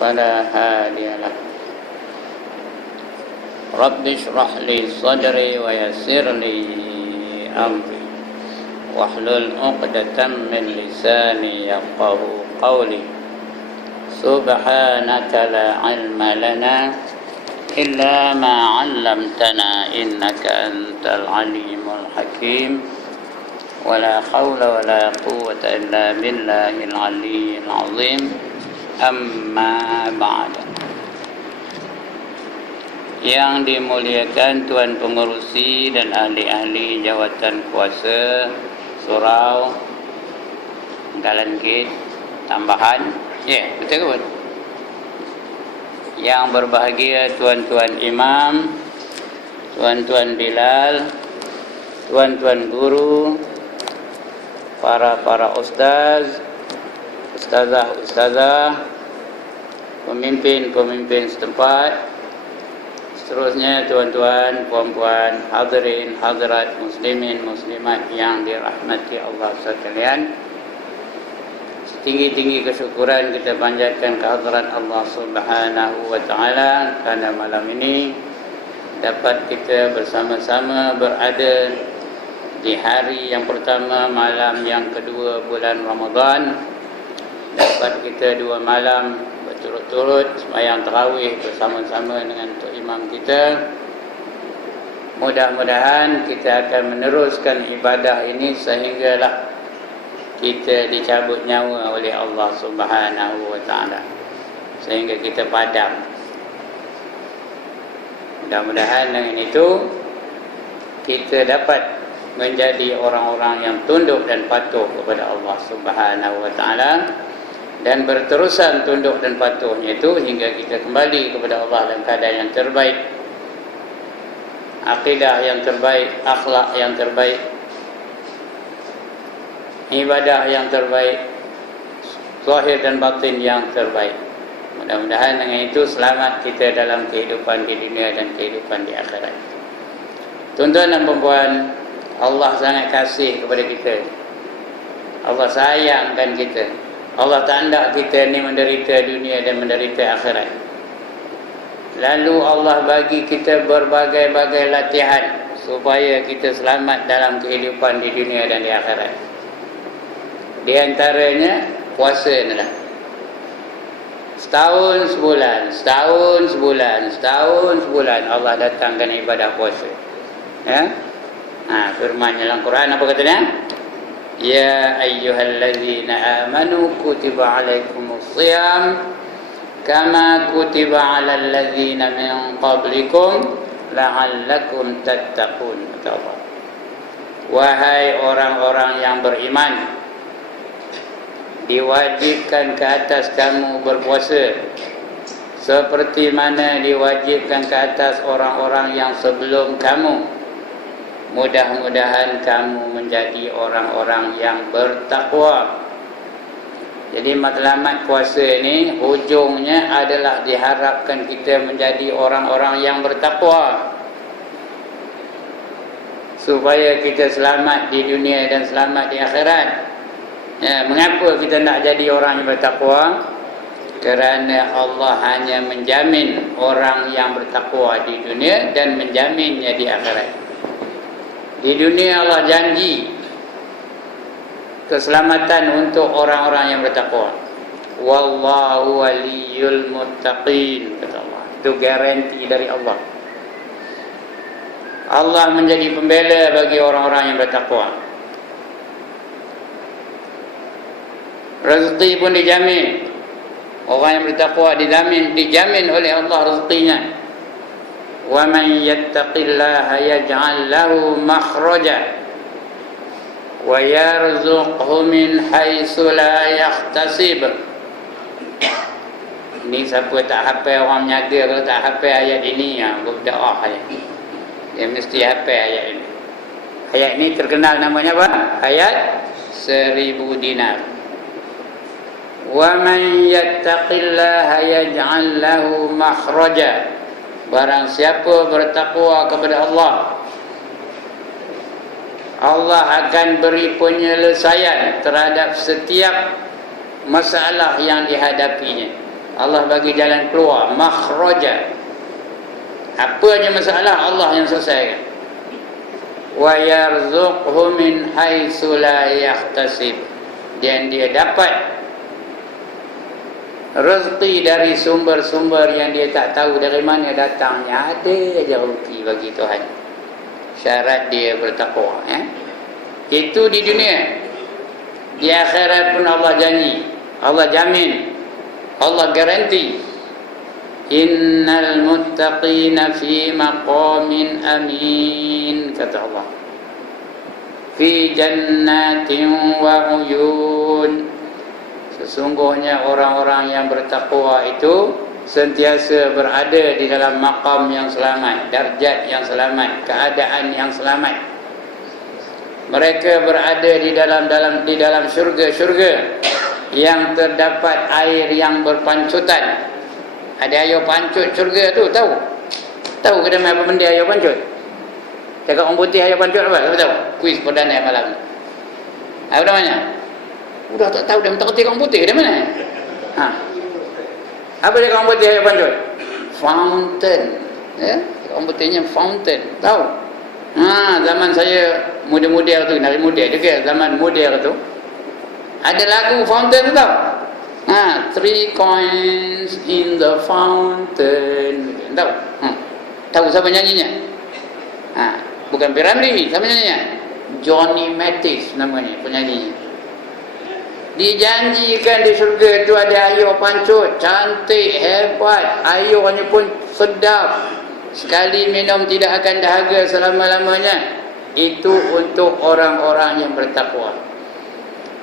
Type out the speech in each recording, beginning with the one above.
فلا هادي له. رب اشرح لي صدري ويسر لي أمري واحلل عقدة من لساني يفقهوا قولي. سبحانك لا علم لنا إلا ما علمتنا إنك أنت العليم الحكيم. ولا حول ولا قوة إلا بالله العلي العظيم. أما بعد. Yang dimuliakan Tuan Pengerusi dan ahli-ahli jawatan kuasa surau Galan Gate tambahan, betul ke? Yang berbahagia tuan-tuan imam, tuan-tuan Bilal, tuan-tuan guru, para ustaz, ustazah, pemimpin setempat, seterusnya tuan-tuan, puan-puan, hadirin, hadirat, muslimin, muslimat yang dirahmati Allah sekalian. Setinggi-tinggi kesyukuran kita panjatkan kehadirat Allah Subhanahu wa taala kerana malam ini dapat kita bersama-sama berada di hari yang pertama, malam yang kedua bulan Ramadan. Dapat kita 2 malam berturut-turut sembahyang tarawih bersama-sama dengan Tok Imam kita. Mudah-mudahan kita akan meneruskan ibadah ini sehinggalah kita dicabut nyawa oleh Allah Subhanahu wa taala, sehingga kita padam. Mudah-mudahan dengan itu kita dapat menjadi orang-orang yang tunduk dan patuh kepada Allah Subhanahu wa taala, dan berterusan tunduk dan patuhnya itu hingga kita kembali kepada Allah dalam keadaan yang terbaik, akidah yang terbaik, akhlak yang terbaik, ibadah yang terbaik, zahir dan batin yang terbaik. Mudah-mudahan dengan itu selamat kita dalam kehidupan di dunia dan kehidupan di akhirat. Tuan-tuan dan puan-puan, Allah sangat kasih kepada kita. Allah sayangkan kita. Allah tak hendak kita ni menderita dunia dan menderita akhirat. Lalu Allah bagi kita berbagai-bagai latihan supaya kita selamat dalam kehidupan di dunia dan di akhirat. Di antaranya puasa inilah. Setahun sebulan Allah datangkan ibadah puasa. Firman dalam Quran apa katanya? Ya ayyuhallazina amanu kutiba alaikumusiyam kama kutiba alal ladzina min qablikum la'allakum tattaqun. Wahai orang-orang yang beriman, diwajibkan ke atas kamu berpuasa seperti mana diwajibkan ke atas orang-orang yang sebelum kamu. Mudah-mudahan kamu menjadi orang-orang yang bertakwa. Jadi matlamat puasa ini hujungnya adalah diharapkan kita menjadi orang-orang yang bertakwa, supaya kita selamat di dunia dan selamat di akhirat. Mengapa kita nak jadi orang yang bertakwa? Kerana Allah hanya menjamin orang yang bertakwa di dunia dan menjaminnya di akhirat. Di dunia Allah janji keselamatan untuk orang-orang yang bertakwa. Wallahu waliyul muttaqin, kata Allah. Itu garanti dari Allah. Allah menjadi pembela bagi orang-orang yang bertakwa. Rezeki pun dijamin. Orang yang bertakwa dijamin oleh Allah rezekinya. Wa man yattaqillaha yaj'al lahu makhraja wa yarzuqhu min haitsu la yahtasib. Ini siapa tak hafal orang menyaga, kalau tak hafal ayat ini berdoa ayat. Dia mesti hafal ayat ini. Ayat ini terkenal namanya apa? Ayat 1000 dinar. Wa man yattaqillaha yaj'al lahu makhraja. Barang siapa bertakwa kepada Allah, Allah akan beri penyelesaian terhadap setiap masalah yang dihadapinya. Allah bagi jalan keluar, makhraja. Apa aja masalah Allah yang selesaikan. Wa yarzuqhu min haitsu la yahtasib. Dan dia dapat rezeki dari sumber-sumber yang dia tak tahu dari mana datangnya. Ada aja rezeki bagi Tuhan. Syarat dia bertakwa. Itu di dunia. Di akhirat pun Allah janji, Allah jamin, Allah garanti. Innal muttaqina fi maqamin amin, kata Allah. Fi jannatin wa uyun. Sesungguhnya orang-orang yang bertakwa itu sentiasa berada di dalam maqam yang selamat, darjat yang selamat, keadaan yang selamat. Mereka berada di dalam syurga-syurga yang terdapat air yang berpancutan. Ada air pancut syurga tu, tahu? Tahu ke nama apa benda air pancut? Cakap orang putih air pancut apa? Tahu? Kuis perdana malam ni. Apa namanya? Udah tak tahu dah, tak kerti orang putih dari mana? Apa dia orang putih air pancut? Fountain. Orang putihnya fountain. Tahu? Zaman saya muda-muda tu, dari muda juga, zaman muda tu ada lagu fountain tu, tahu? 3 coins in the fountain. Tahu? Tahu siapa nyanyinya? Bukan Piramli, siapa nyanyinya? Johnny Mathis namanya penyanyinya. Dijanjikan di surga tu ada air pancut, cantik, hebat, airnya pun sedap. Sekali minum tidak akan dahaga selama-lamanya. Itu untuk orang-orang yang bertakwa.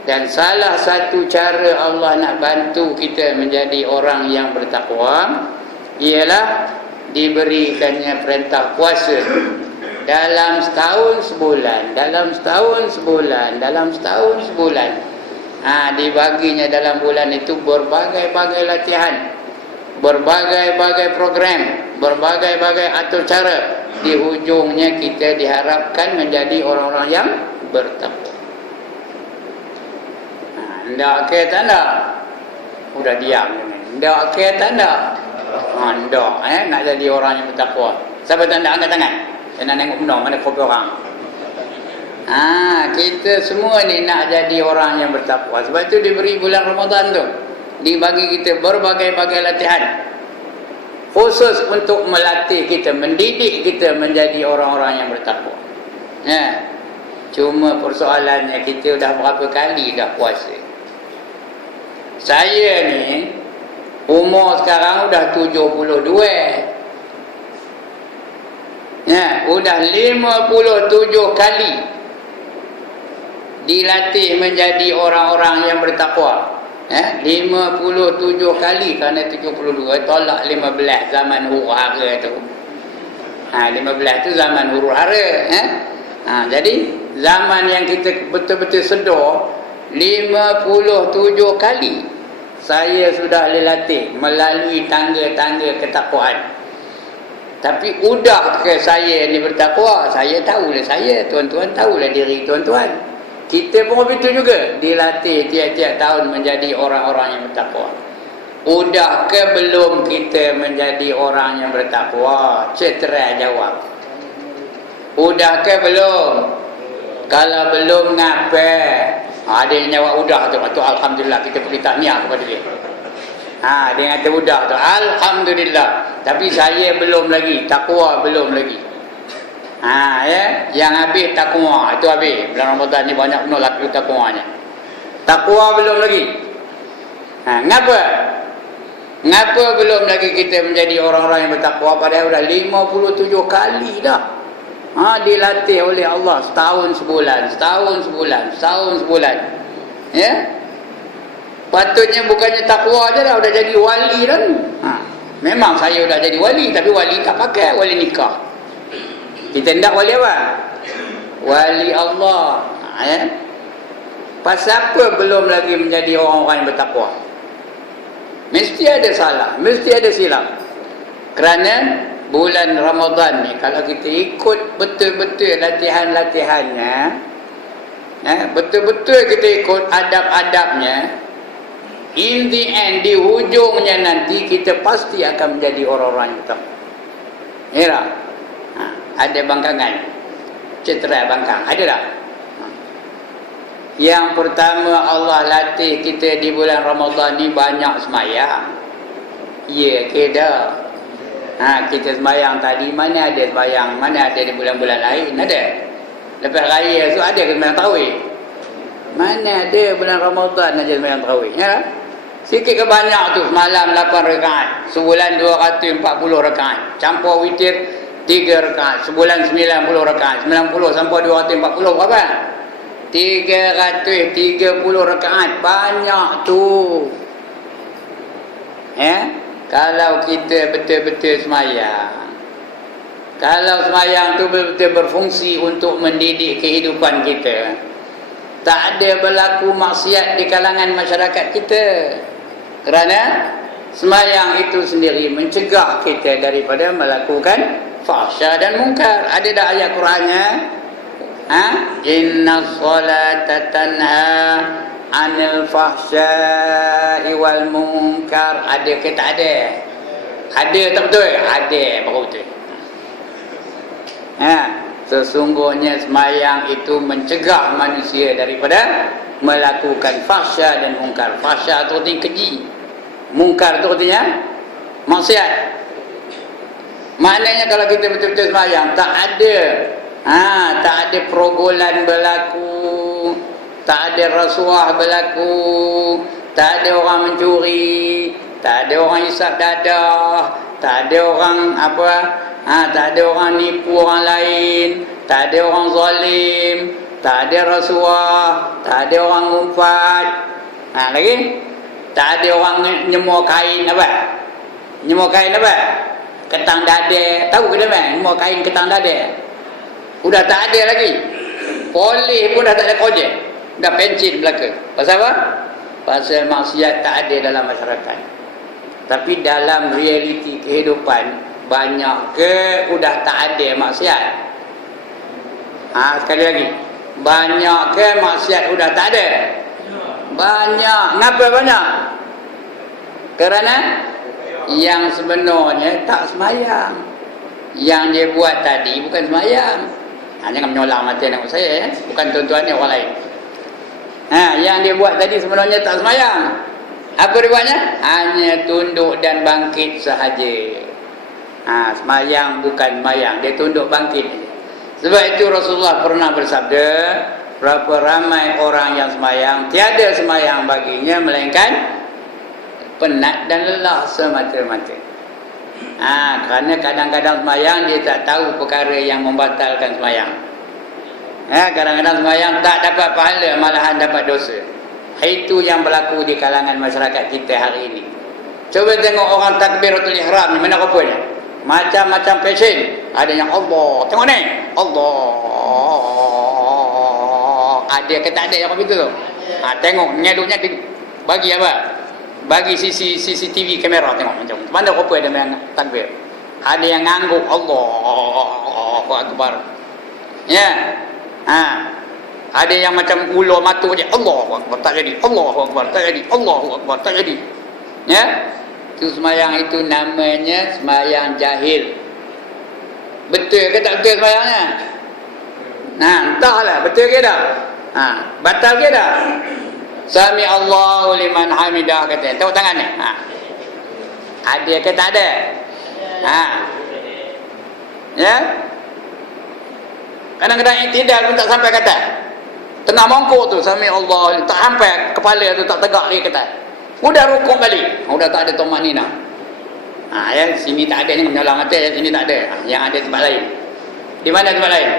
Dan salah satu cara Allah nak bantu kita menjadi orang yang bertakwa ialah diberikannya perintah puasa dalam setahun sebulan, dalam setahun sebulan, dalam setahun sebulan. Dibaginya dalam bulan itu berbagai-bagai latihan, berbagai-bagai program, berbagai-bagai atur cara. Di hujungnya kita diharapkan menjadi orang-orang yang bertakwa. Ndak ke tanda? Udah diam ni. Ndak ke tanda? Ndak nak jadi orang yang bertakwa. Siapa tanda angkat tangan? Saya nak tengok benar mana kopi orang. Kita semua ni nak jadi orang yang bertakwa. Sebab itu diberi bulan Ramadan tu, dibagi kita berbagai-bagai latihan khusus untuk melatih kita, mendidik kita menjadi orang-orang yang bertakwa. Cuma persoalannya kita dah berapa kali dah puasa. Saya ni umur sekarang dah 72. Udah 57 kali dilatih menjadi orang-orang yang bertakwa. 57 kali kerana 72 tolak 15 zaman huru-hara tu. 15 tu zaman huru-hara. Jadi zaman yang kita betul-betul sedar, 57 kali saya sudah dilatih melalui tangga-tangga ketakwaan. Tapi udah ke saya ni bertakwa, saya tahulah saya, tuan-tuan tahulah diri tuan-tuan. Kita pun begitu juga, dilatih tiap-tiap tahun menjadi orang-orang yang bertakwa. Udah ke belum kita menjadi orang yang bertakwa? Ceterai jawab. Udah ke belum? Kalau belum, ngapa? Ada yang jawab udah tu. Alhamdulillah, kita beri tahniah kepada dia. Dia kata udah tu. Alhamdulillah. Tapi saya belum lagi, takwa belum lagi. Yang habis takwa, itu habis. Bulan Ramadan ni banyak benar laku takwanya. Takwa belum lagi. Ngapa? Ngapa belum lagi kita menjadi orang-orang yang bertakwa? Padahal dah 57 kali dah. Dilatih oleh Allah setahun sebulan, setahun sebulan, setahun sebulan. Patutnya bukannya takwa aja dah, udah jadi wali dah. Memang saya udah jadi wali, tapi wali tak pakai wali nikah. Kita hendak wali apa? Wali Allah. Pasal apa belum lagi menjadi orang-orang yang bertakwa? Mesti ada salah, mesti ada silap. Kerana bulan Ramadan ni, kalau kita ikut betul-betul latihan-latihannya, betul-betul kita ikut adab-adabnya, In the end, di hujungnya nanti kita pasti akan menjadi orang-orang yang utama. Ya, ada bangkangan, cetera bangkang, ada tak? Yang pertama, Allah latih kita di bulan Ramadan ni banyak semayang. Ya, keda. Kita semayang tadi, mana ada semayang, mana ada di bulan-bulan lain, ada. Lepas raya tu ada ke semayang tarawih? Mana ada bulan Ramadan aja semayang tarawih, ya? Sikit ke banyak tu, semalam 8 rakaat, sebulan 240 rakaat, campur witir 3 rakaat, sebulan 90 rakaat, 90 sampai 240 berapa? 330 rakaat, banyak tu. Ya, kalau kita betul-betul semayang, kalau semayang tu betul-betul berfungsi untuk mendidik kehidupan kita, tak ada berlaku maksiat di kalangan masyarakat kita. Kerana semayang itu sendiri mencegah kita daripada melakukan fahsya dan mungkar. Ada tak ayat Qurannya? Inna salata tanha anil fahsya'i wal munkar. Ada ke tak ada? Ada tak betul? Ada, baru betul. Sesungguhnya semayang itu mencegah manusia daripada melakukan fahsya dan mungkar. Fahsya itu artinya keji, mungkar itu artinya maksiat. Maknanya kalau kita betul-betul semayang, tak ada perogolan berlaku, tak ada rasuah berlaku, tak ada orang mencuri, tak ada orang hisap dadah, tak ada orang tak ada orang nipu orang lain, tak ada orang zalim, tak ada rasuah, tak ada orang ngumpat. Lagi tak ada orang nyemur kain apa? Nyemur kain apa? Ketang dada. Tahu ke dah nyemur kain ketang dada? Sudah tak ada lagi. Polis pun dah tak ada projek. Dah pencin belaka. Pasal apa? Pasal maksiat tak ada dalam masyarakat. Tapi dalam realiti kehidupan, banyak ke sudah tak ada maksiat? Sekali lagi, banyak ke maksiat sudah tak ada? Banyak. Kenapa banyak? Kerana yang sebenarnya tak semayang. Yang dia buat tadi bukan semayang. Jangan menyolang mata nak saya, bukan tuan-tuan ni, orang lain. Yang dia buat tadi sebenarnya tak semayang. Apa dia buatnya? Hanya tunduk dan bangkit sahaja. Semayang bukan semayang, dia tunduk bangkit. Sebab itu Rasulullah pernah bersabda, berapa ramai orang yang semayang, tiada semayang baginya melainkan penat dan lelah semata-mata. Kerana kadang-kadang semayang dia tak tahu perkara yang membatalkan semayang. Kadang-kadang semayang tak dapat pahala, malahan dapat dosa. Itu yang berlaku di kalangan masyarakat kita hari ini. Cuba tengok orang takbiratul ihram ni, mana rupanya? Macam-macam fashion. Ada yang Allah, tengok ni, Allah. Ada ke tak ada yang begitu tu? Tengok nyaduknya bagi apa? Bagi CCTV kamera, tengok macam mana rupa dia main takbir. Ada yang ngangguk Allahu Akbar. Ya. Ada yang macam ular mata je, Allahu Akbar, tak jadi. Allahu Akbar, tak jadi. Allahu Akbar, tak jadi. Ya. Itu semayang itu namanya semayang jahil. Betul ke tak betul semayangnya? Entahlah betul ke tak? Batal ke tak? Sami Allahu liman hamidah kata. Tengok tangan ni. Ada ke tak ada? Ya. Kadang-kadang iktidal pun tak sampai kata. Tengah mongkok tu Sami Allah, tak sampai kepala tu tak tegak lagi kata. Sudah rukuk balik. Sudah tak ada tumanina. Ya, sini tak ada ni menyolang mata, sini tak ada. Yang ada tempat lain. Di mana tempat lain?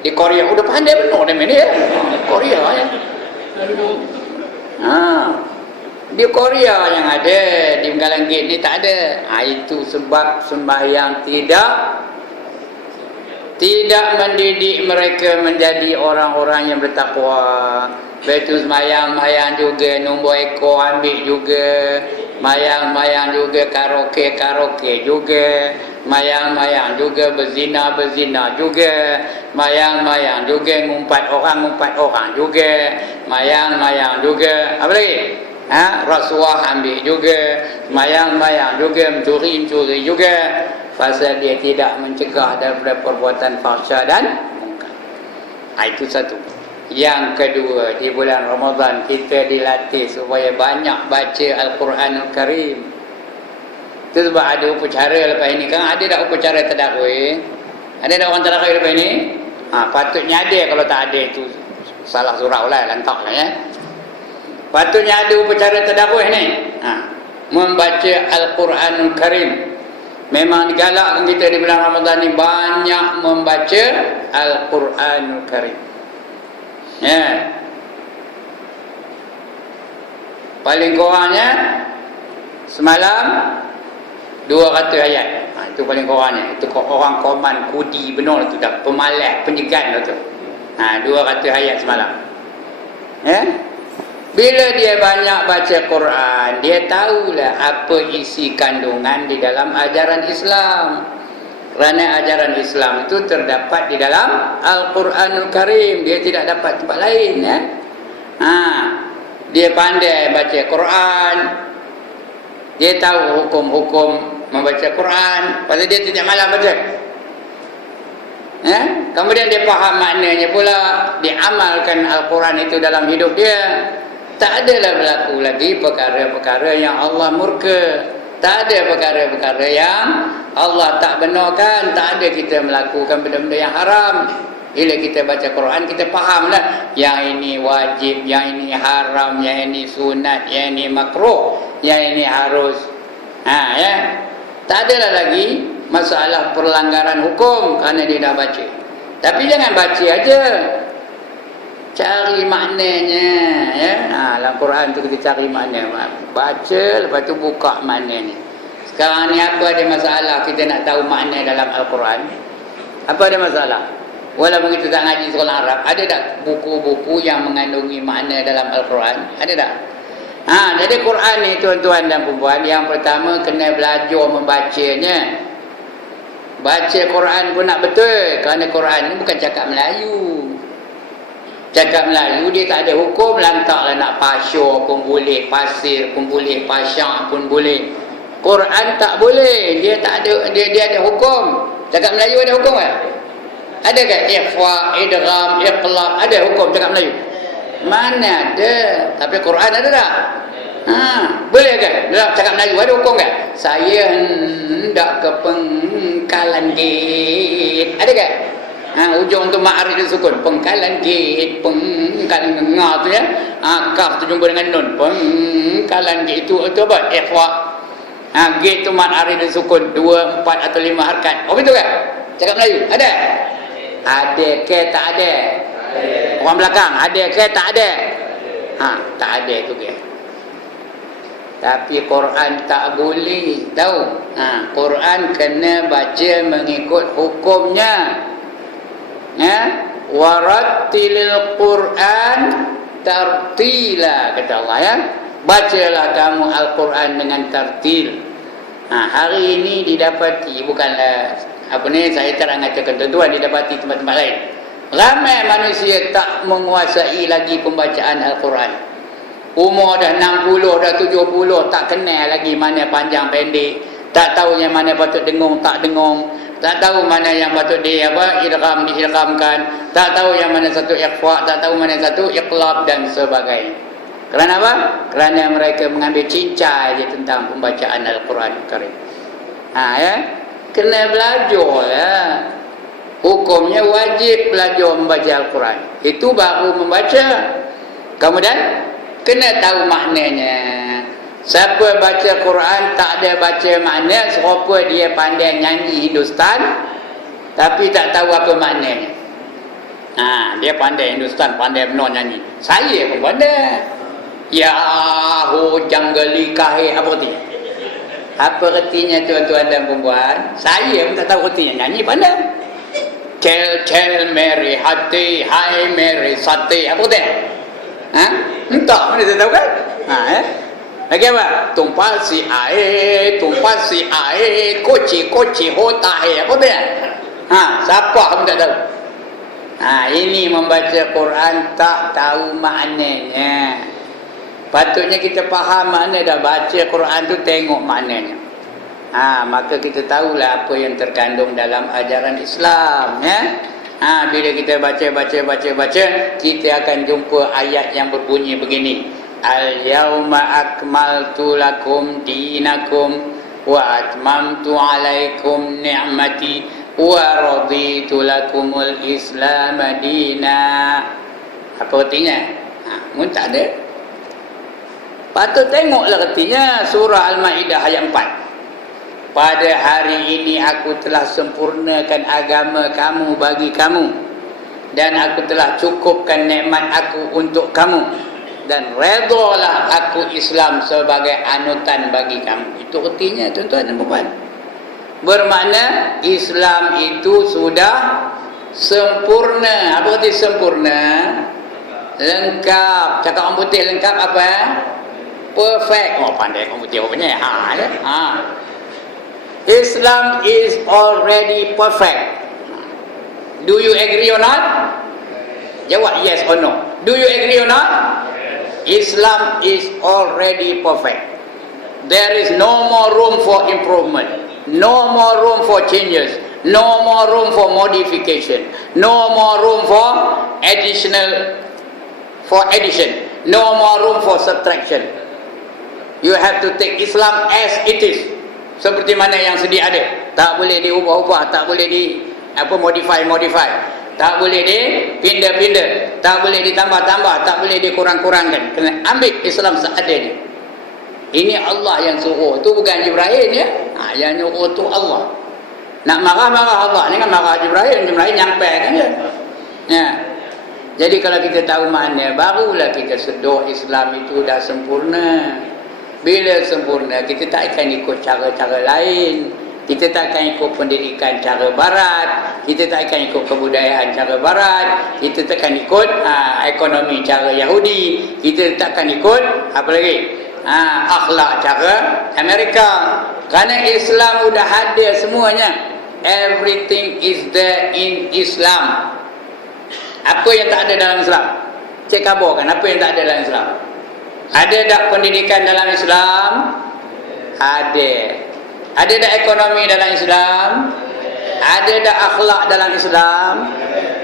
Di Korea. Udah pandai benar dia ni ya. Korea ya. Di Korea yang ada, di Bengkalan Gate ni tak ada. Itu sebab sembahyang tidak mendidik mereka menjadi orang-orang yang bertakwa. Betul sembahyang juga, nombor ekor ambil juga, mayang juga, karaoke juga, mayang juga, berzina juga, mayang juga, ngumpat orang juga, mayang juga, apa lagi? Rasuah ambil juga, mayang-mayang juga, mencuri-mencuri juga, pasal dia tidak mencegah daripada perbuatan fahsya dan mungkar. Itu satu. Yang kedua, di bulan Ramadan kita dilatih supaya banyak baca Al-Quranul Karim. Itu sebab ada upacara lepas ini. Kan ada tak upacara tadakwih? Ada tak orang tadakwih lepas ini? Patutnya ada. Kalau tak ada itu salah surau lah, lantak lah ya. Patutnya ada upacara tadakwih ni. Membaca Al-Quranul Karim. Memang digalakkan kita di bulan Ramadan ni banyak membaca Al-Quranul Karim. Ya. Paling kurangnya semalam 200 ayat. Itu paling kurangnya. Itu orang koman kudi benar tu dah, pemalas, penyegan tu. 200 ayat semalam. Ya. Bila dia banyak baca Quran, dia tahulah apa isi kandungan di dalam ajaran Islam. Kerana ajaran Islam itu terdapat di dalam Al-Quranul Karim. Dia tidak dapat tempat lain ya. Dia pandai baca Quran. Dia tahu hukum-hukum membaca Quran. Pasal dia tidak malam baca. Kemudian dia faham maknanya pula. Diamalkan Al-Quran itu dalam hidup dia. Tak adalah berlaku lagi perkara-perkara yang Allah murka. Tak ada perkara-perkara yang Allah tak benarkan. Tak ada kita melakukan benda-benda yang haram. Bila kita baca Quran, kita fahamlah yang ini wajib, yang ini haram, yang ini sunat, yang ini makruh, yang ini harus. Ya. Tak adalah lagi masalah perlanggaran hukum kerana dia dah baca. Tapi jangan baca aja. Cari maknanya ya. Dalam Quran tu kita cari makna. Baca, lepas tu buka maknanya. Sekarang ni apa ada masalah kita nak tahu makna dalam Al-Quran? Apa ada masalah? Walaupun kita tak ngaji sekolah Arab, ada tak buku-buku yang mengandungi makna dalam Al-Quran? Ada tak? Jadi Quran ni tuan-tuan dan puan-puan, yang pertama kena belajar membacanya. Baca Quran pun nak betul. Kerana Quran ni bukan cakap Melayu. Cakap Melayu dia tak ada hukum, lantaklah nak pasyur pun boleh, pasir pun boleh, pasyak pun boleh. Quran tak boleh, dia tak ada, dia ada hukum. Cakap Melayu ada hukum tak? Ada ke? Ikhfa, idgham, iqlab, ada hukum cakap Melayu? Mana ada? Tapi Quran ada tak? Boleh ke? Dalam cakap Melayu ada hukum ke? Saya hendak ke Pengkalan Gate. Ada ke? Ujung tu ma'arif dan sukun. Pengkalan Gate, Pengkalan Ngah tu ya. Kaf tu jumpa dengan nun. Pengkalan Gate itu apa? Ikhfa. Gate tu ma'arif dan sukun. 2, 4 atau 5 harkat. Oh betul ke? Cakap Melayu. Ada? Ada ke tak ada? Orang belakang. Ada ke tak ada? Tak ada tu ke. Tapi Quran tak boleh. Tahu? Quran kena baca mengikut hukumnya. Warattilil Quran tartila, kata Allah ya. Bacalah kamu Al-Quran dengan tartil. Hari ini didapati, bukanlah saya tak mengatakan tuan-tuan, didapati tempat-tempat lain. Ramai manusia tak menguasai lagi pembacaan Al-Quran. Umur dah 60, dah 70, tak kenal lagi mana panjang pendek. Tak tahu yang mana patut dengung, tak dengung. Tak tahu mana yang patut idgham, diidghamkan. Tak tahu yang mana satu ikhfa, tak tahu mana satu iqlab dan sebagainya. Kerana apa? Kerana mereka mengambil cincai je tentang pembacaan Al-Quran Karim. Ya. Kena belajar ya. Hukumnya wajib belajar membaca Al-Quran. Itu baru membaca. Kemudian kena tahu maknanya. Siapa baca Quran tak ada baca makna, serupa dia pandai nyanyi Hindustan tapi tak tahu apa maknanya. Dia pandai Hindustan, pandai benar nyanyi. Saya pun pandai. Ya ho janggali kahe, apa arti? Apa artinya tuan-tuan dan puan-puan? Saya pun tak tahu artinya, nyanyi pandai. Cel Mary hati, hai Mary sate, apa arti? Entah, mana saya tahu kan? Lagi apa? Tumpasi air, koci hotahe, apa dia? Siapa pun tak tahu. Ini membaca Quran tak tahu maknanya. Patutnya kita faham makna dah baca Quran tu, tengok maknanya. Maka kita tahulah apa yang terkandung dalam ajaran Islam, ya. Bila kita baca, kita akan jumpa ayat yang berbunyi begini. Al-yawma akmaltu lakum dinakum wa atmamtu alaikum ni'mati wa raditu lakumul Islam madina. Apa artinya? Mungkin tak ada. Patut tengoklah artinya surah Al-Maidah ayat 4. Pada hari ini aku telah sempurnakan agama kamu bagi kamu, dan aku telah cukupkan nikmat aku untuk kamu, dan redalah aku Islam sebagai anutan bagi kamu. Itu artinya, tuan-tuan dan puan. Bermakna Islam itu sudah sempurna. Apa arti sempurna? Lengkap. Cakap orang putih lengkap apa? Perfect. Oh, pandai orang putih rupanya. Islam is already perfect. Do you agree or not? Jawab yes or no. Do you agree or not? Islam is already perfect. There is no more room for improvement, no more room for changes, no more room for modification, no more room for addition, no more room for subtraction. You have to take Islam as it is, seperti mana yang sedia ada. Tak boleh diubah-ubah, tak boleh modify, tak boleh dipindah-pindah, tak boleh ditambah-tambah, tak boleh dikurang-kurangkan. Kena ambil Islam seadanya. Ini Allah yang suruh, tu bukan Jibril, ya. Yang suruh tu Allah. Nak marah-marah Allah, ni kan marah Jibril nyampai kan dia. Ya. Jadi kalau kita tahu makna, barulah kita sedar Islam itu dah sempurna. Bila sempurna, kita tak akan ikut cara-cara lain. Kita tak akan ikut pendidikan cara barat, kita tak akan ikut kebudayaan cara barat, kita tak akan ikut ekonomi cara Yahudi, kita tak akan ikut apa lagi? Akhlak cara Amerika. Kerana Islam sudah ada semuanya. Everything is there in Islam. Apa yang tak ada dalam Islam? Cek kabarkan apa yang tak ada dalam Islam. Ada tak pendidikan dalam Islam? Ada. Ada tak ekonomi dalam Islam? Ada tak akhlak dalam Islam?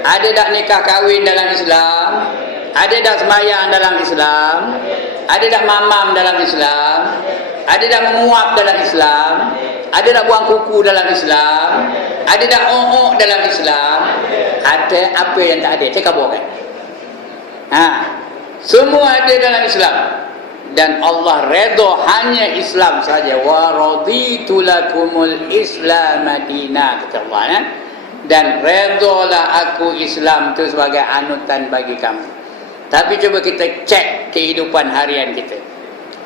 Ada tak nikah kahwin dalam Islam? Ada tak semayang dalam Islam? Ada tak mamam dalam Islam? Ada tak menguap dalam Islam? Ada tak buang kuku dalam Islam? Ada tak o'ok dalam Islam? Ada apa yang tak ada? Cakap bukan? Semua ada dalam Islam. Dan Allah redha hanya Islam saja. Wa raditu lakumul Islam madina, kata Allah, dan redalah aku Islam itu sebagai anutan bagi kamu. Tapi cuba kita cek kehidupan harian kita.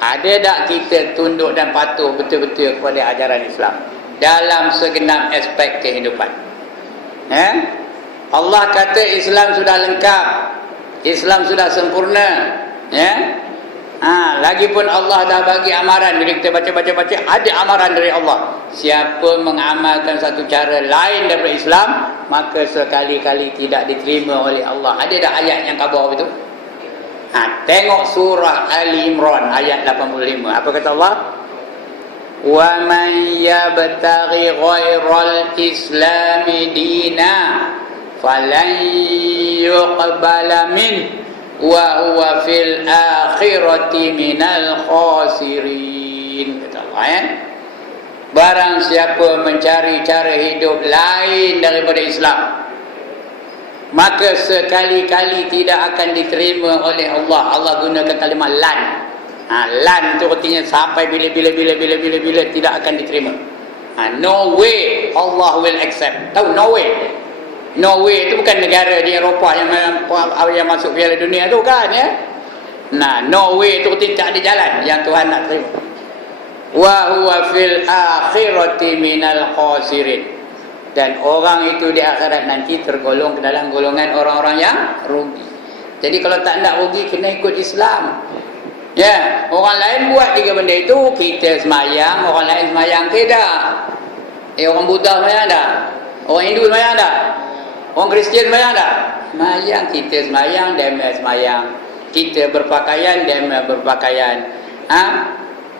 Ada tak kita tunduk dan patuh betul-betul kepada ajaran Islam dalam segenap aspek kehidupan? Allah kata Islam sudah lengkap, Islam sudah sempurna, ya. Lagipun Allah dah bagi amaran. Bila kita baca, ada amaran dari Allah. Siapa mengamalkan satu cara lain daripada Islam, maka sekali-kali tidak diterima oleh Allah. Ada tak ayat yang khabar itu? Tengok surah Ali Imran ayat 85. Apa kata Allah? Wa man yabtaghi ghairal islami dina falan yuqbala min wa huwa fil akhirati minal khasirin, kata Allah, barang siapa mencari cara hidup lain daripada Islam, maka sekali-kali tidak akan diterima oleh Allah. Allah gunakan kalimah lan. Lan itu artinya sampai bila tidak akan diterima. No way Allah will accept. Tahu no way? Norway itu bukan negara di Eropah yang masuk Piala Dunia tu kan, ya. Norway itu tidak ada jalan yang Tuhan nak terima. Wa huwa fil akhirati minal khasirin, dan orang itu di akhirat nanti tergolong ke dalam golongan orang-orang yang rugi. Jadi kalau tak nak rugi, kena ikut Islam. Ya, orang lain buat tiga benda itu, kita semayang, orang lain semayang tidak. Orang Buddha semayang tak? Orang Hindu semayang tak? Orang Kristian semayang tak? Semayang, kita semayang, dia semayang. kita berpakaian dan berpakaian.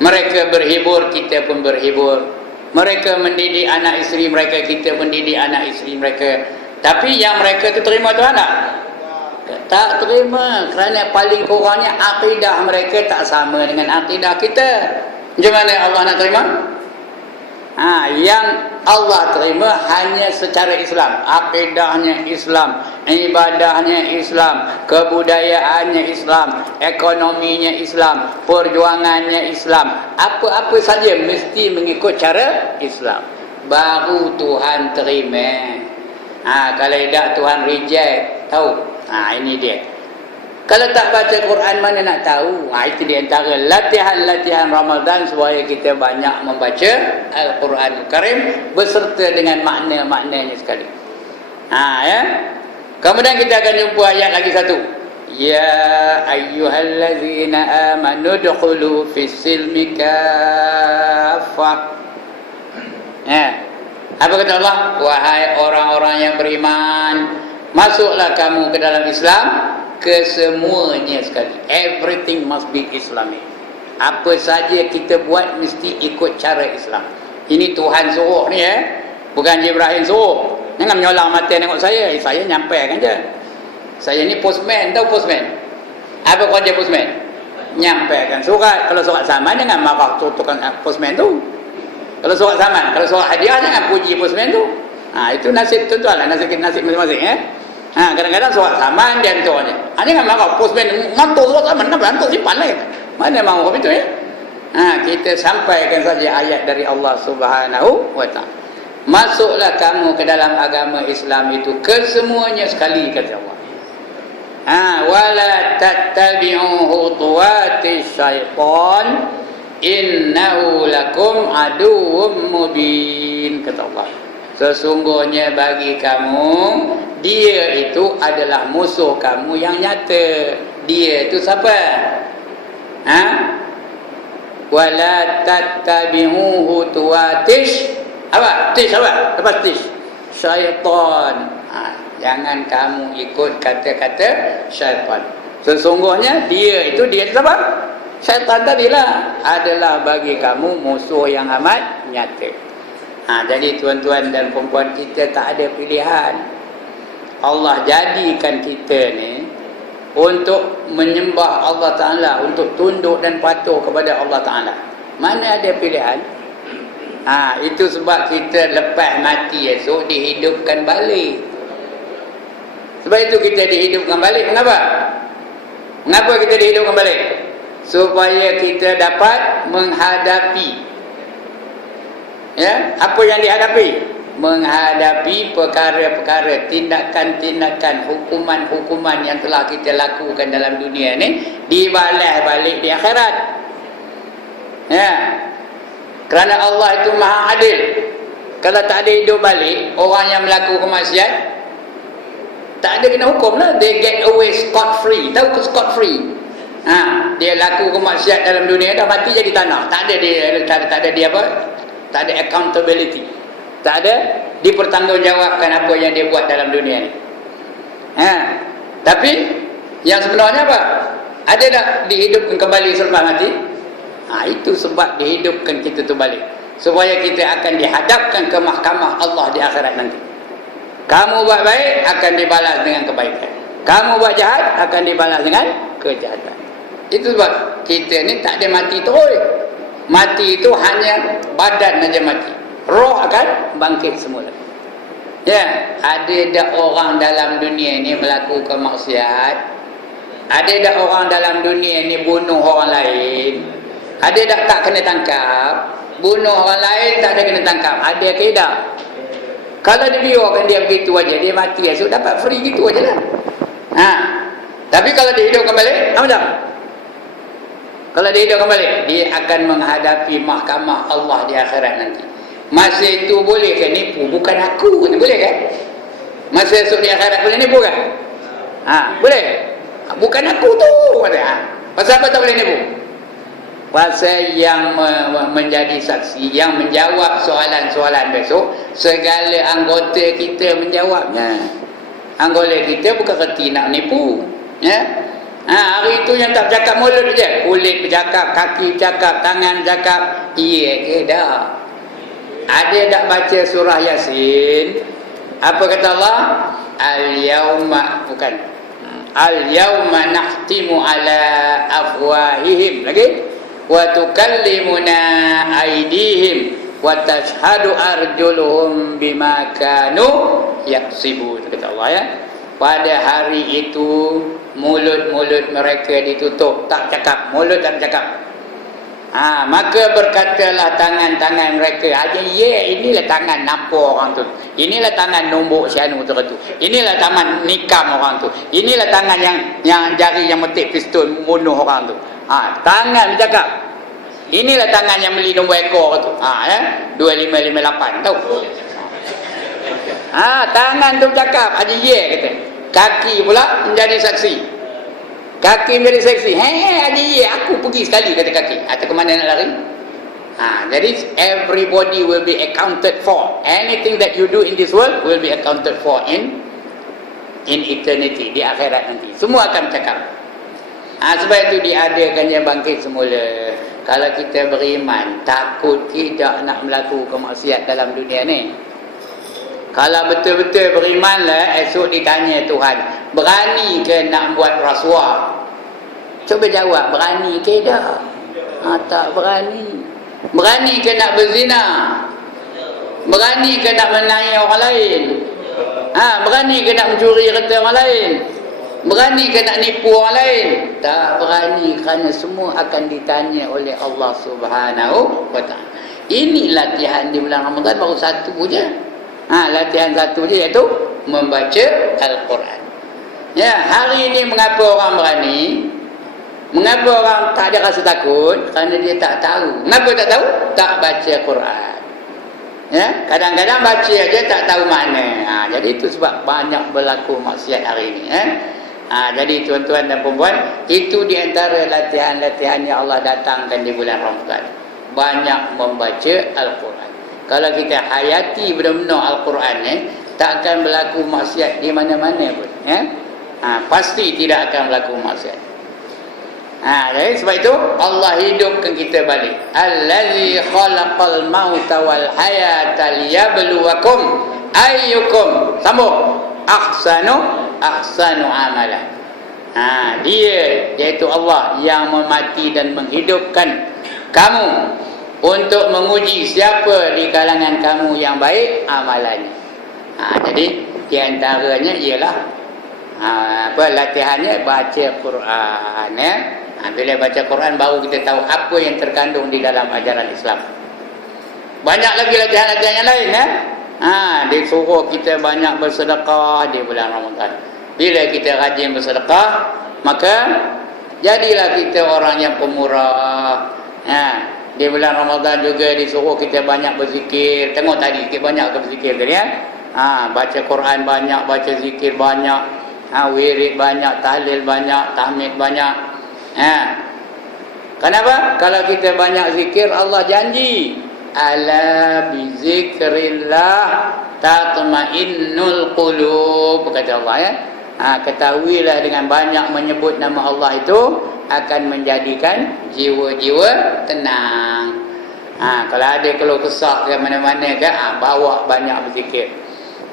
Mereka berhibur, kita pun berhibur. Mereka mendidik anak isteri mereka, kita mendidik anak isteri mereka. Tapi yang mereka tu terima Tuhan tak? Tak terima, kerana paling kurangnya akidah mereka tak sama dengan akidah kita. Macam mana Allah nak terima? Yang Allah terima hanya secara Islam, akidahnya Islam, ibadahnya Islam, kebudayaannya Islam, ekonominya Islam, perjuangannya Islam. Apa-apa saja mesti mengikut cara Islam, baru Tuhan terima. Kalau tidak Tuhan reject, tahu? Ini dia. Kalau tak baca Quran, mana nak tahu? Itu di antara latihan-latihan Ramadan supaya kita banyak membaca Al-Quran Karim beserta dengan makna-maknanya sekali. Kemudian kita akan jumpa ayat lagi satu. Ya ayyuhallazina amanu dukhulu fis-silmi kaffah. Apa kata Allah? Wahai orang-orang yang beriman, masuklah kamu ke dalam Islam kesemuanya sekali. Everything must be Islamic. Apa saja kita buat mesti ikut cara Islam. Ini Tuhan suruh ni, bukan Ibrahim suruh. Jangan menyolang mata tengok saya. Saya nyampaikan je. Saya ni postman, tahu postman? Apa kerja postman? Nyampaikan surat. Kalau surat saman jangan marah tukang postman tu. Kalau surat saman, kalau surat hadiah jangan puji postman tu. Itu nasib tuan-tuan lah, nasib masing-masing. Kadang-kadang surat saman dia hantarnya. Jangan marah postman ngantuk surat saman, kenapa hantar simpan lagi? Mana mahu itu kita sampaikan saja ayat dari Allah Subhanahu wa ta'ala. Masuklah kamu ke dalam agama Islam itu kesemuanya sekali, kata Allah. Wala tattabi'u khutuwatis syaitan innahu lakum aduwwum mubin, kata Allah. Sesungguhnya bagi kamu, dia itu adalah musuh kamu yang nyata. Dia itu siapa? Wala tattabi'u khutuwatis apa? Tish apa? Lepas tish syaitan. Jangan kamu ikut kata-kata syaitan. Sesungguhnya dia siapa? Syaitan tadilah adalah bagi kamu musuh yang amat nyata. Jadi tuan-tuan dan perempuan, kita tak ada pilihan. Allah jadikan kita ni untuk menyembah Allah Ta'ala, untuk tunduk dan patuh kepada Allah Ta'ala. Mana ada pilihan? Itu sebab kita lepas mati esok dihidupkan balik. Sebab itu kita dihidupkan balik. Kenapa? Mengapa kita dihidupkan balik? Supaya kita dapat menghadapi apa yang dihadapi? Menghadapi perkara-perkara, tindakan-tindakan, hukuman-hukuman yang telah kita lakukan dalam dunia ni, dibalas balik di akhirat. Kerana Allah itu maha adil. Kalau tak ada hidup balik, orang yang melakukan maksiat tak ada kena hukum lah. They get away scot free. Tahu ke scot free? Dia laku kemaksiat dalam dunia, dah mati jadi tanah. Tak ada dia apa? Tak ada accountability. Tak ada dipertanggungjawabkan apa yang dia buat dalam dunia ni. Tapi yang sebenarnya apa? Ada tak dihidupkan kembali selepas mati? Itu sebab dihidupkan kita tu balik, supaya kita akan dihadapkan ke mahkamah Allah di akhirat nanti. Kamu buat baik akan dibalas dengan kebaikan, kamu buat jahat akan dibalas dengan kejahatan. Itu sebab kita ni tak ada mati terus. Mati itu hanya badan saja mati, roh akan bangkit semula. Ada tak orang dalam dunia ni melakukan maksiat? Ada tak orang dalam dunia ni bunuh orang lain? Ada tak kena tangkap? Bunuh orang lain tak ada kena tangkap. Ada ke tak? Kalau dia biarkan dia begitu aja, dia mati esok dapat free gitu aja lah. Tapi kalau dia hidup kembali, apa tak? Kalau dia hidup kembali, dia akan menghadapi mahkamah Allah di akhirat nanti. Masa itu boleh ke nipu? Bukan aku ni, boleh kan? Masa esok di akhirat boleh nipu kan? Boleh? Bukan aku tu. Pasal apa tak boleh nipu? Pasal yang menjadi saksi, yang menjawab soalan-soalan besok, segala anggota kita menjawabnya. Anggota kita bukan kerti nak nipu, Hari itu yang tak bercakap mulut je. Kulit bercakap, kaki bercakap, tangan bercakap. Iya ke dah? Ada tak baca surah Yasin? Apa kata Allah? Al-yawma, bukan. Al-yawma nakhtimu ala afwahihim. Lagi? Wa tukallimuna aydihim wa tashhadu arjuluhum bima kanu yaksibun. Kata Allah ya. Pada hari itu mulut-mulut mereka ditutup, tak cakap, mulut tak bercakap. Maka berkatalah tangan-tangan mereka, inilah tangan nampak orang tu. Inilah tangan nombok sianu tu. Inilah tangan nikam orang tu. Inilah tangan yang jari yang metik pistol bunuh orang tu. Tangan bercakap. Inilah tangan yang beli nombor ekor tu. 2558 tahu. Tangan tu bercakap, kata. Kaki pula menjadi saksi. Kaki menjadi saksi. Haji, aku pergi sekali, kata kaki. Atau ke mana nak lari? Jadi everybody will be accounted for. Anything that you do in this world will be accounted for in eternity, di akhirat nanti. Semua akan bercakap. Sebab itu diadakannya bangkit semula. Kalau kita beriman, takut tidak nak melakukan maksiat dalam dunia ni. Kalau betul-betul berimanlah, esok ditanya Tuhan, berani ke nak buat rasuah? Cuba jawab, berani ke tak? Tak berani. Berani ke nak berzina? Berani ke nak menanyai orang lain? Berani ke nak mencuri harta orang lain? Berani ke nak nipu orang lain? Tak berani, kerana semua akan ditanya oleh Allah Subhanahu wa ta'ala. Ini latihan di bulan Ramadan baru satu je. Latihan satu je, iaitu membaca Al-Quran. Ya, hari ini mengapa orang berani? Mengapa orang tak ada rasa takut? Kerana dia tak tahu. Mengapa tak tahu? Tak baca Quran. Ya, kadang-kadang baca aja tak tahu makna. Jadi itu sebab banyak berlaku maksiat hari ini. Jadi tuan-tuan dan puan-puan, itu di antara latihan-latihan yang Allah datangkan di bulan Ramadan. Banyak membaca Al-Quran. Kalau kita hayati benar-benar Al-Quran, tak akan berlaku maksiat di mana-mana pun. Pasti tidak akan berlaku maksiat. Jadi sebab itu Allah hidupkan kita balik. Allazi khalaqal mauta wal hayata liyabluwakum ayyukum, sambung, ahsanu amala. Dia, iaitu Allah, yang memati dan menghidupkan kamu untuk menguji siapa di kalangan kamu yang baik amalannya. Jadi di antaranya ialah latihannya baca Quran. Bila baca Quran baru kita tahu apa yang terkandung di dalam ajaran Islam. Banyak lagi latihan-latihan yang lain. Disuruh kita banyak bersedekah di bulan Ramadan. Bila kita rajin bersedekah, maka jadilah kita orang yang pemurah. Di bulan Ramadan juga disuruh kita banyak berzikir. Tengok tadi kita banyak berzikir tadi baca Quran banyak, baca zikir banyak, wirid banyak, tahlil banyak, tahmid banyak. Kenapa? Kalau kita banyak zikir, Allah janji, ala bizikrillah tatma'innul qulub, kata Allah ya. Ketahuilah dengan banyak menyebut nama Allah itu akan menjadikan jiwa-jiwa tenang. Kalau ada keluh kesah ke mana-mana ke, bawa banyak berzikir.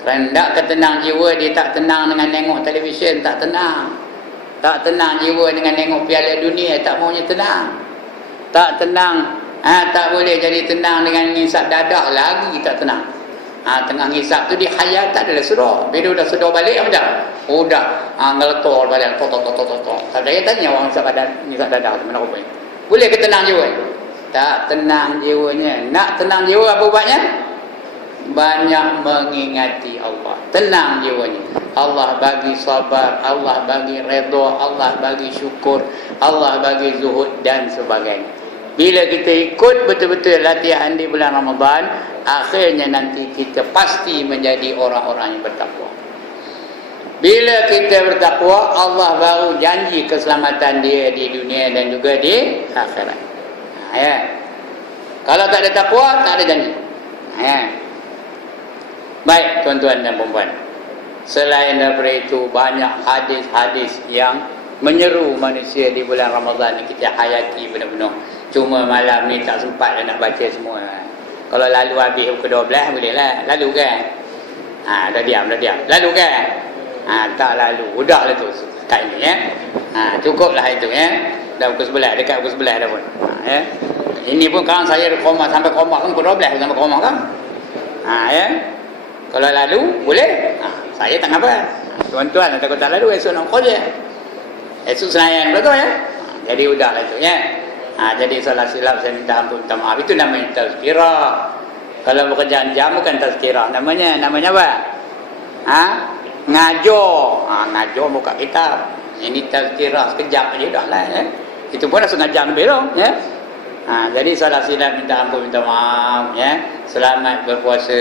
Kerana tak ketenang jiwa, dia tak tenang dengan tengok televisyen, tak tenang. Tak tenang jiwa dengan tengok Piala Dunia, tak maunya tenang. Tak tenang, tak boleh jadi tenang dengan ngisap dadah, lagi tak tenang. Tengah ngisap tu dia khayal tak adalah sedar. Bila dah sedar balik apa dah? Dah ngeletor balik, tok. Tak ada tanya orang ngisap dadah tu mana rupanya. Boleh ke tenang jiwa? Tak tenang jiwanya. Nak tenang jiwa apa buatnya? Banyak mengingati Allah. Tenang jiwanya. Allah bagi sabar, Allah bagi redha, Allah bagi syukur, Allah bagi zuhud dan sebagainya. Bila kita ikut betul-betul latihan di bulan Ramadan, akhirnya nanti kita pasti menjadi orang-orang yang bertakwa. Bila kita bertakwa, Allah baru janji keselamatan dia di dunia dan juga di akhirat. Kalau tak ada takwa, tak ada janji. Baik tuan-tuan dan puan-puan, selain daripada itu banyak hadis-hadis yang menyeru manusia di bulan Ramadan ni kita hayati benar-benar. Cuma malam ni tak sempat nak baca semua. Kalau lalu habis pukul 12 boleh lah. Lalu kan? Dah diam. Lalu kan? Tak lalu. Udahlah tu. Kat ini ya. Cukuplah itu ya. Dah pukul 11, dekat pukul 11 dah pun. Ya. Ini pun kawan saya koma sampai koma kan pukul 12 sampai koma kan. Ya. Kalau lalu boleh. Saya tak apa. Tuan-tuan takut tak lalu esok nak kerja. Esok Senayan pula tu ya. Jadi udahlah itu ya. Jadi salah silap saya minta ampun, minta maaf. Itu namanya tazkirah. Kalau pekerjaan jam bukan tazkirah. Namanya apa? Ngajar. Ngajar buka kitab. Ini tazkirah sekejap aja dah lah ya. Itu pun dah setengah jam lebih dah ya. Jadi salah silap minta ampun, minta maaf ya. Selamat berpuasa.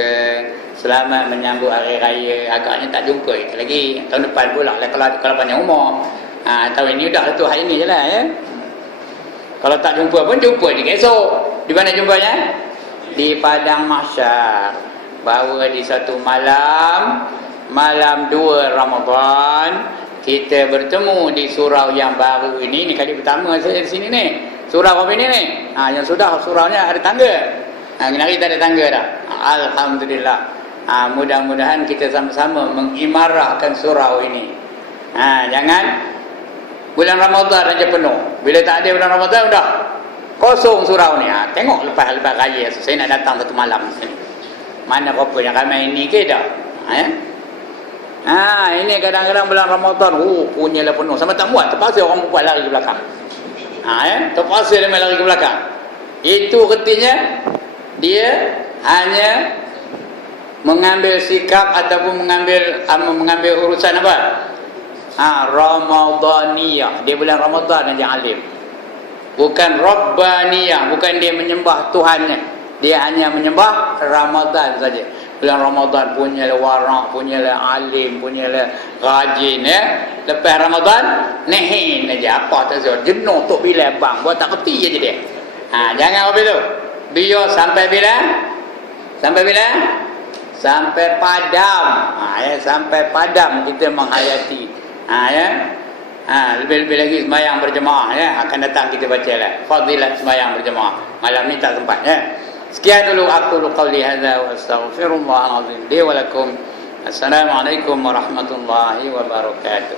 Selamat menyambut hari raya. Agaknya tak jumpa lagi. Tahun depan pula lah kalau panjang umur. Tahun ini dah tu hari ini je lah ya. Kalau tak jumpa pun jumpa di esok. Di mana jumpanya? Di padang mahsyar. Bahawa di satu malam 2 Ramadan kita bertemu di surau yang baru ini. Ini kali pertama saya di sini ni. Surau apa ini ni? Yang sudah suraunya ada tangga. Hari tak ada tangga dah. Alhamdulillah. Mudah-mudahan kita sama-sama mengimarahkan surau ini. Jangan bulan Ramadan aja penuh. Bila tak ada bulan Ramadan dah kosong surau ni. Tengok lepas raya saya nak datang satu malam sini. Mana apa yang ramai ini ke dah. Ini kadang-kadang bulan Ramadan punyalah penuh. Sama tak muat terpaksa orang buat lari ke belakang. Terpaksa dia lari ke belakang. Itu artinya dia hanya mengambil sikap ataupun mengambil urusan apa? Ramadaniyah. Dia bulan Ramadan yang alim. Bukan Rabbaniyah. Bukan dia menyembah Tuhannya. Dia hanya menyembah Ramadan saja. Bulan Ramadan punyalah warak, punyalah alim, punyalah rajin ya. Lepas Ramadan nehin aja. Apa tak tahu. Jenuh tok bila bang. Buat tak kerti je dia. Jangan apa itu. Biar sampai bila? Sampai bila? Sampai padam. Sampai padam kita menghayati. Lebih-lebih lagi sembahyang berjemaah ya. Akan datang kita baca lah fadilat sembahyang berjemaah. Malam ni tak sempat ya. Sekian dulu aku qauli hadza wa astaghfirullah azim li wa lakum. Assalamualaikum warahmatullahi wabarakatuh.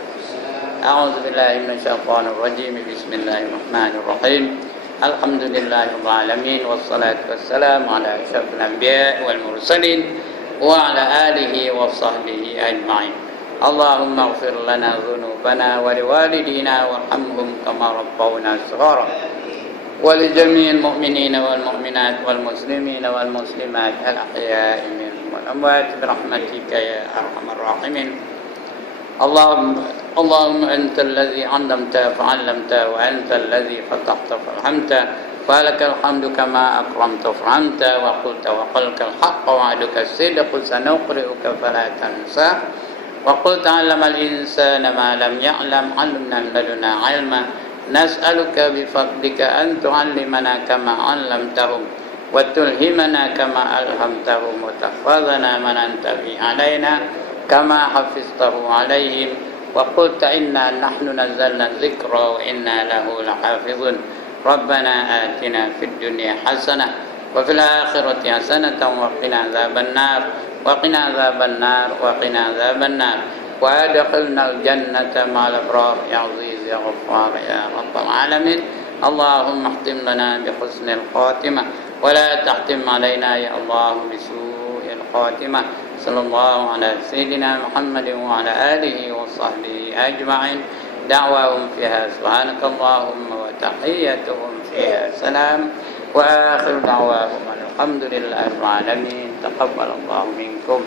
A'udzu billahi minasyaitonir rajim. Bismillahirrahmanirrahim. Alhamdulillahirabbil alamin wassalatu wassalamu ala asyrafil anbiya'i wal mursalin wa ala alihi wa sahbihi ajma'in. Allahumma ighfir lana dhunubana wa liwalidina warhamhum kama rabbawna shighara wa li jami'il mu'minina wal mu'minat wal muslimina wal muslimat al ahya'i minhum wal amwat bi rahmatika ya arhamar rahimin. Allahumma antal ladzi 'allamta fa'allamta wa antal ladzi fatahta farhamta falakal hamdu kama akramta farhamta wa qulta wa qalkal haqqa wa 'aduka as-sidqu sanuqri'uka fala tansa وقل تعلم الإنسان ما لم يعلم علمنا من لدنا علما نسألك بفضلك أن تعلمنا كما علمتهم وتلهمنا كما ألهمتهم وتحفظنا من أنت به علينا كما حفظته عليهم وقلت إنا نحن نزلنا الذكر وإنا له لحافظون ربنا آتنا في الدنيا حسنة وفي الآخرة حسنة وقنا عذاب النار وقنا عذاب النار وقنا عذاب النار وادخلنا الجنة مع الأبرار يا عزيز يا غفار يا رب العالمين. اللهم اختم لنا بحسن الخاتمة ولا تختم علينا يا الله بسوء الخاتمة. صلى الله على سيدنا محمد وعلى آله وصحبه أجمعين. دعواهم فيها سبحانك اللهم وتحيتهم فيها سلام وآخر دعواهم الحمد لله رب العالمين. تقبل الله منكم.